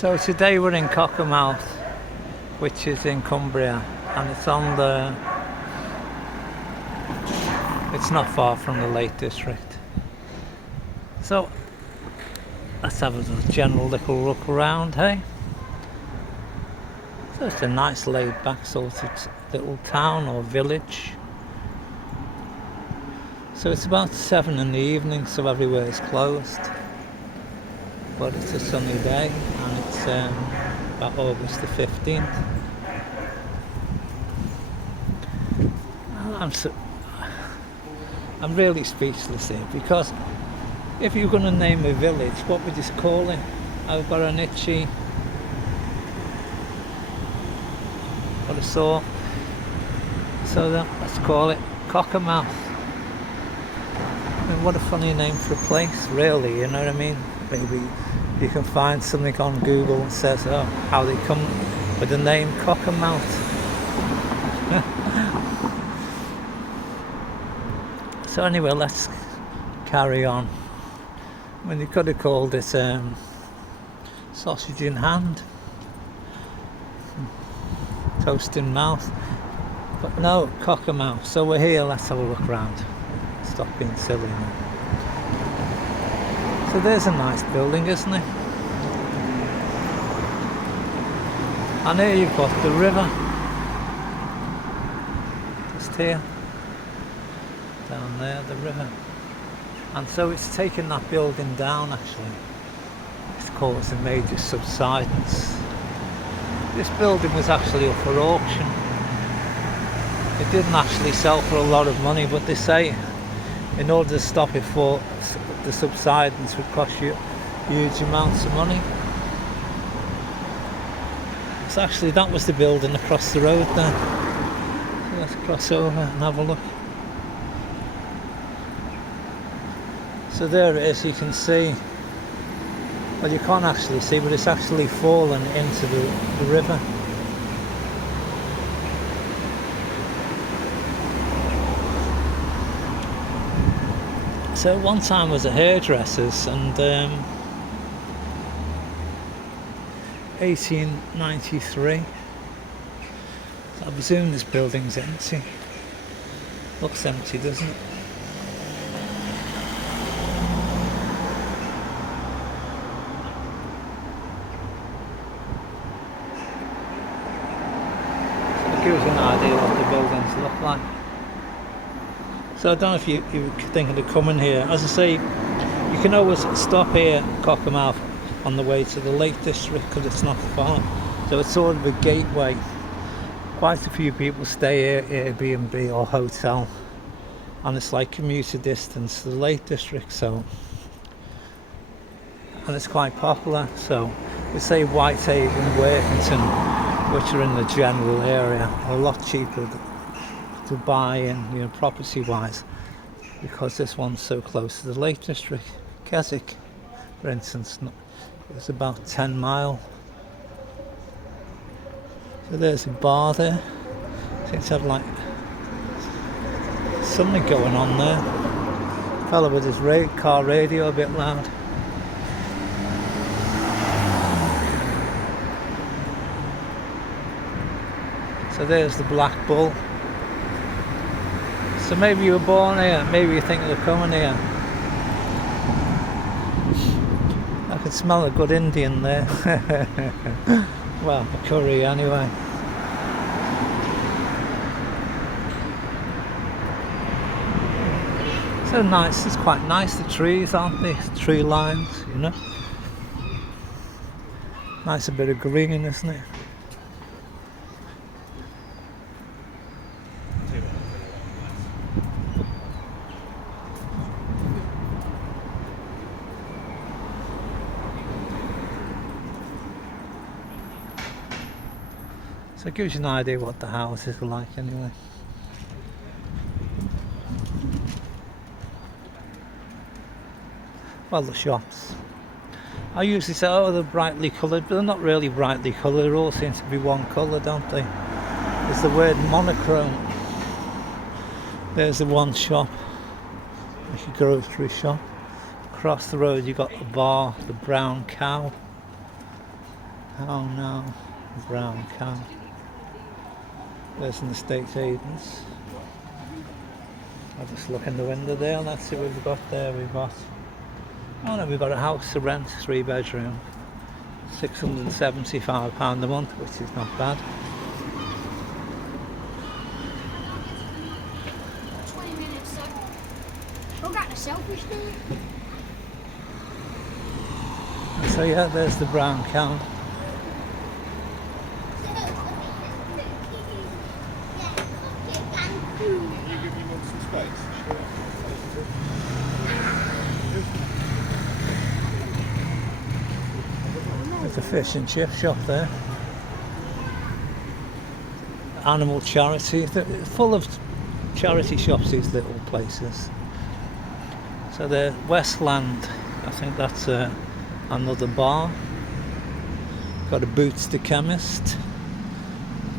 So today we're in Cockermouth, which is in Cumbria, and it's on the... it's not far from the Lake District. So let's have a general little look around, hey? So it's a nice laid back sort of little town or village. So it's about 7 in the evening, so everywhere is closed. But it's a sunny day, and it's about August the 15th. I'm really speechless here, because if you're going to name a village, what would you call it? I've got an itchy... what a sore. So let's call it Cockermouth. I mean, what a funny name for a place, really, you know what I mean? Maybe you can find something on Google that says, oh, how they come with the name Cockermouth. So anyway, let's carry on. I mean, you could have called it sausage in hand, toast in mouth, but no, Cockermouth. So we're here, let's have a look around. Stop being silly now. So there's a nice building, isn't it? And here you've got the river. Just here. Down there, the river. And so it's taken that building down, actually. It's caused a major subsidence. This building was actually up for auction. It didn't actually sell for a lot of money, but they say in order to stop it for the subsidence would cost you huge amounts of money. So actually that was the building across the road there. So let's cross over and have a look. So there it is, you can see, well, you can't actually see, but it's actually fallen into the river. So at one time was a hairdresser's, and 1893. So I presume this building's empty. Looks empty, doesn't it? So it gives you an idea what the buildings look like. So I don't know if you're thinking of coming here. As I say, you can always stop here at Cockermouth on the way to the Lake District, because it's not far. So it's sort of a gateway. Quite a few people stay here, Airbnb or hotel, and it's like commuter distance to the Lake District. So, and it's quite popular. So we say Whitehaven, Workington, which are in the general area, are a lot cheaper to buy in, you know, property wise, because this one's so close to the Lake District. Keswick, for instance, it's about 10 mile. So there's a bar there. Seems to have like something going on there. Fella with his car radio a bit loud. So there's the Black Bull. So maybe you were born here, maybe you think they're coming here. I can smell a good Indian there. Well, a curry anyway. So nice, it's quite nice, the trees, aren't they? Tree lines, you know. Nice, a bit of green, isn't it? So it gives you an idea what the houses are like anyway. Well, the shops. I usually say, oh, they're brightly coloured, but they're not really brightly coloured. They all seem to be one colour, don't they? There's the word monochrome. There's the one shop, like a grocery shop. Across the road you got the bar, the Brown Cow. Oh no, brown cow. There's an estate agents. I'll just look in the window there. Let's see what we've got there. We've got, oh no, we've got a house to rent, 3-bedroom, £675 a month, which is not bad. 20 minutes, so we've got a selfie stand. So yeah, there's the brown cow. There's a fish and chip shop there. Animal charity. They're full of charity shops, these little places. So the Westland, I think that's another bar. Got a Boots the Chemist.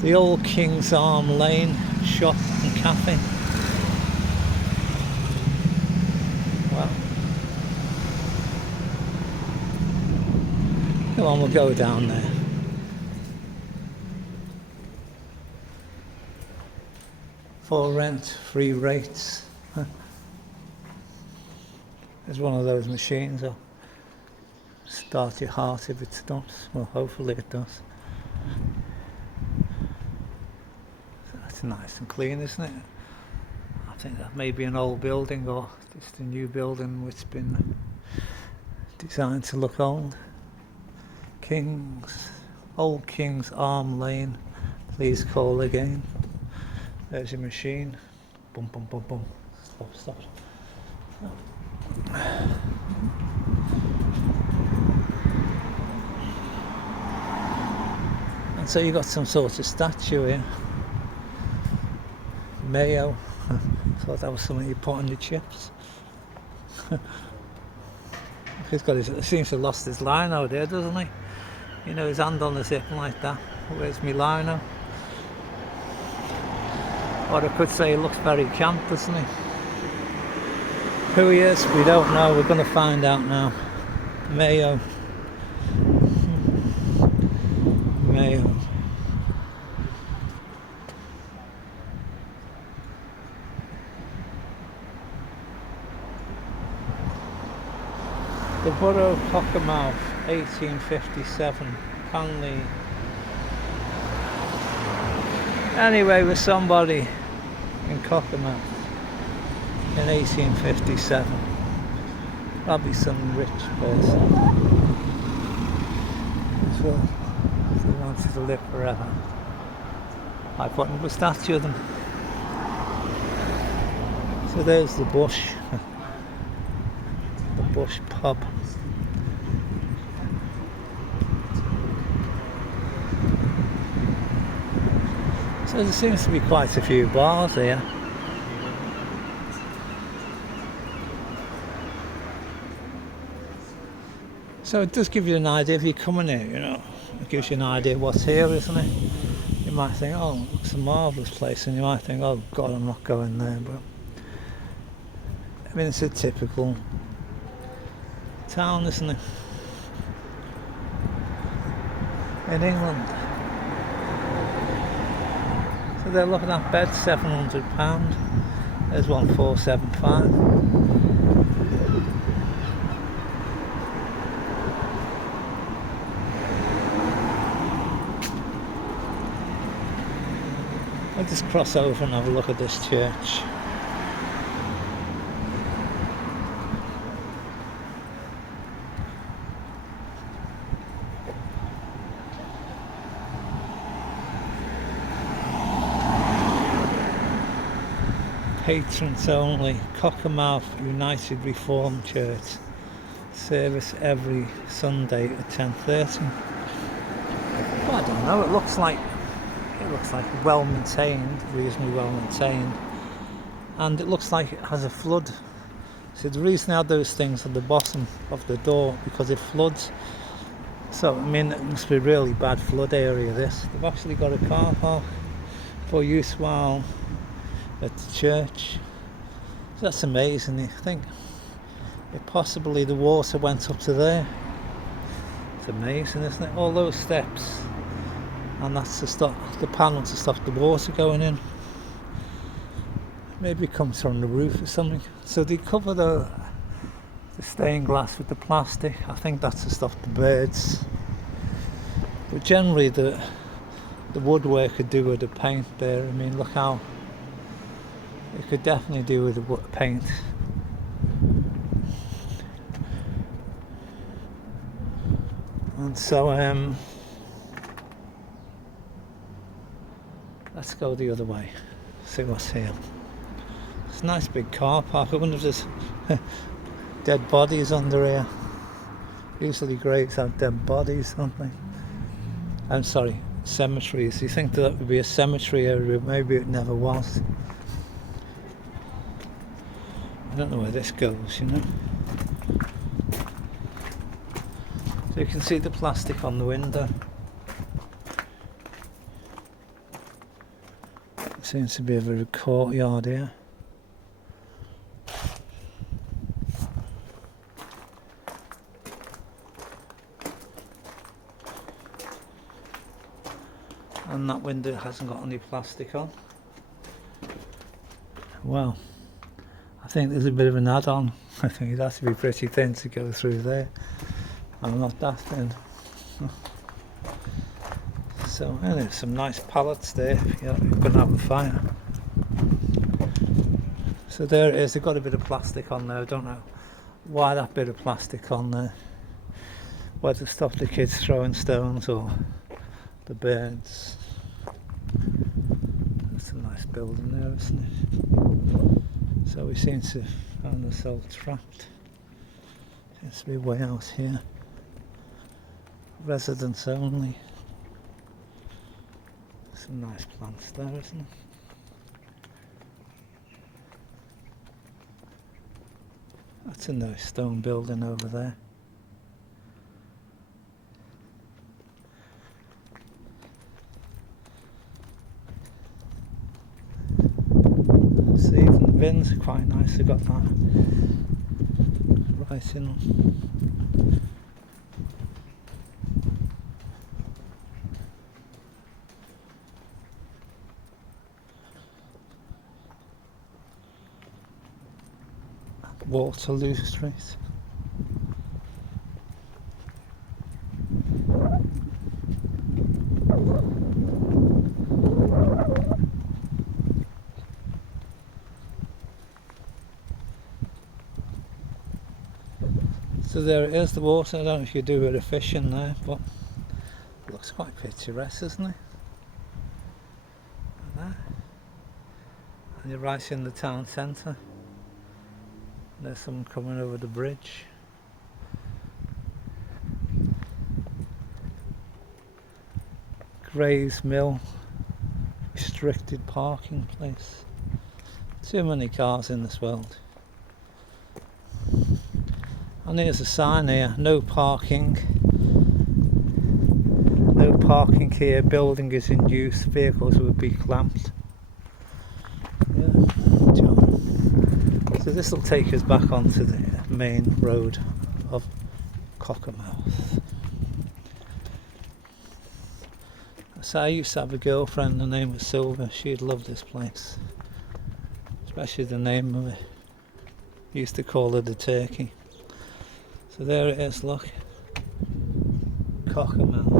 The Old King's Arm Lane shop and cafe. Well, come on, we'll go down there. For rent, free rates. There's one of those machines that'll start your heart if it stops. Well, hopefully it does. That's nice and clean, isn't it? I think that may be an old building or just a new building which has been designed to look old. Old King's Arm Lane, please call again. There's your machine. Boom, boom, boom, boom. Stop. And so you got some sort of statue here. Mayo. Thought that was something you put on your chips. He seems to have lost his lino there, doesn't he? You know, his hand on the zip like that. Where's my lino? Or I could say he looks very camp, doesn't he? Who he is, we don't know. We're going to find out now. Mayo. The Borough of Cockermouth, 1857. Conley. Anyway, with somebody in Cockermouth in 1857. Probably some rich person. So he wanted to live forever. I put up a statue of them. So there's the Bush. The Bush pub. So there seems to be quite a few bars here. So it does give you an idea if you're coming here, you know. It gives you an idea what's here, isn't it? You might think, oh, it's a marvellous place, and you might think, oh God, I'm not going there, but I mean, it's a typical town, isn't it? In England. So they're looking at beds, £700. There's one 475. I'll just cross over and have a look at this church. Patrons only, Cockermouth United Reformed Church. Service every Sunday at 10:30. Well, I don't know. It looks like well maintained, reasonably well maintained, and it looks like it has a flood. So the reason they had those things at the bottom of the door because it floods. So I mean, it must be a really bad flood area. This they've actually got a car park for use while at the church. So that's amazing. I think if possibly the water went up to there. It's amazing, isn't it? All those steps, and that's to stop the panel to stop the water going in. Maybe it comes from the roof or something. So they cover the stained glass with the plastic. I think that's to stop the birds. But generally the woodwork could do with the paint there. I mean, look how it could definitely do with the paint. And so let's go the other way, see what's here. It's a nice big car park. I wonder if there's dead bodies under here. Usually graves have dead bodies, don't they? I'm sorry, cemeteries. You think that would be a cemetery area? Maybe it never was. I don't know where this goes, you know. So you can see the plastic on the window. Seems to be a very courtyard here. And that window hasn't got any plastic on. Well, I think there's a bit of an add-on. I think it has to be pretty thin to go through there. I'm not that thin. So, and there's some nice pallets there if you're going to have a fire. So there it is. They've got a bit of plastic on there. I don't know why that bit of plastic on there. Whether to stop the kids throwing stones or the birds. That's a nice building there, isn't it? So we seem to have found ourselves trapped. Seems to be way out here. Residents only. Some nice plants there, isn't it? That's a nice stone building over there. See, even the bins are quite nice. They've got that right in them. Waterloo Street. So there it is, the water. I don't know if you do a bit of fishing there, but it looks quite picturesque, doesn't it? Like that. And you're right in the town centre. There's someone coming over the bridge. Gray's Mill, restricted parking place. Too many cars in this world. And there's a sign here, no parking. No parking here, building is in use, vehicles will be clamped. Yeah. So this will take us back onto the main road of Cockermouth. So I used to have a girlfriend, her name was Silver. She'd love this place, especially the name of it. Used to call her the Turkey. So there it is, look, Cockermouth.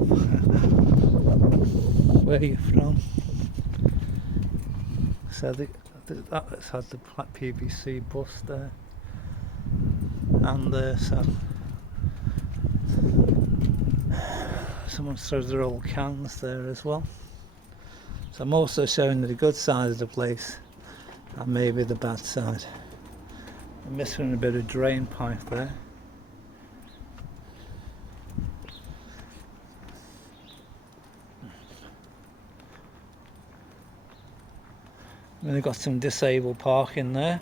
Where are you from? So that's had the PVC bus there, and someone throws their old cans there as well. So I'm also showing you the good side of the place and maybe the bad side. I'm missing a bit of drain pipe there. And they've got some disabled parking there.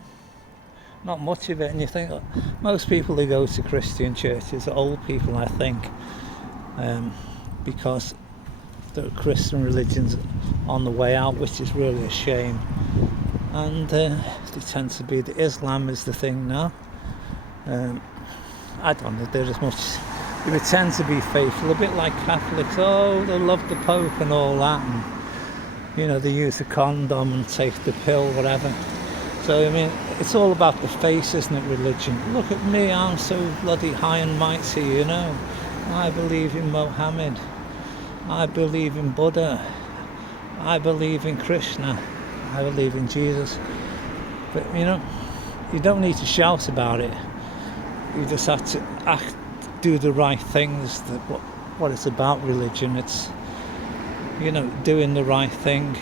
Not much of it, and you think most people who go to Christian churches are old people, I think, because the Christian religion's on the way out, which is really a shame. And they tend to be, the Islam is the thing now. I don't know, they're as much They pretend to be faithful, a bit like Catholics. Oh, they love the Pope and all that, and you know, they use a condom and take the pill, whatever. So I mean, it's all about the face, isn't it, religion? Look at me, I'm so bloody high and mighty, you know. I believe in Mohammed, I believe in Buddha, I believe in Krishna, I believe in Jesus. But you know, you don't need to shout about it. You just have to act, do the right things. What it's about, religion. It's, you know, doing the right thing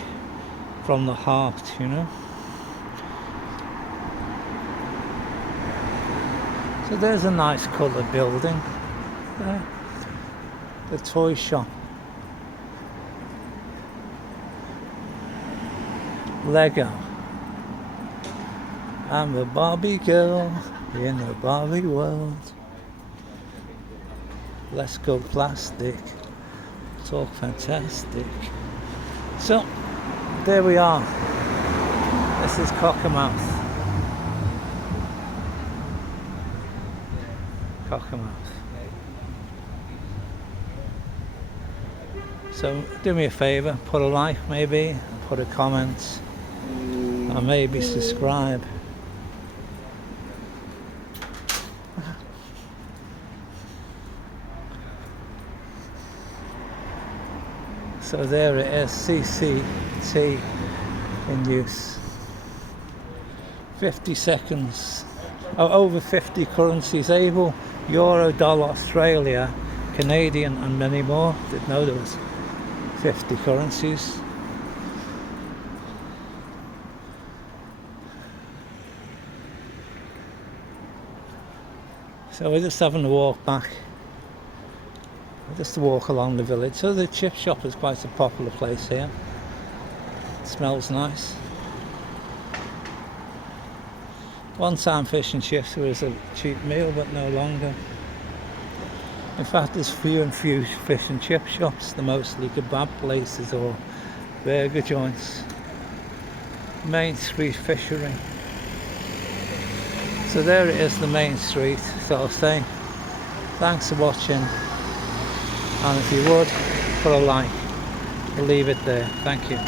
from the heart, you know. So there's a nice coloured building there. The toy shop. Lego. I'm a Barbie girl in a Barbie world. Let's go plastic. Talk fantastic. So, there we are. This is Cockermouth. Cockermouth. So, do me a favour, put a like maybe, put a comment, or maybe subscribe. So there it is, CCT in use. 50 seconds, over 50 currencies able, Euro, Dollar, Australia, Canadian and many more. Didn't know there was 50 currencies. So we're just having a walk back. Just to walk along the village. So the chip shop is quite a popular place here. It smells nice. One time fish and chips was a cheap meal, but no longer. In fact, there's few and few fish and chip shops. They're mostly kebab places or burger joints. Main Street Fishery. So there it is, the main street. So I'll say thanks for watching. And if you would, put a like. We'll leave it there. Thank you.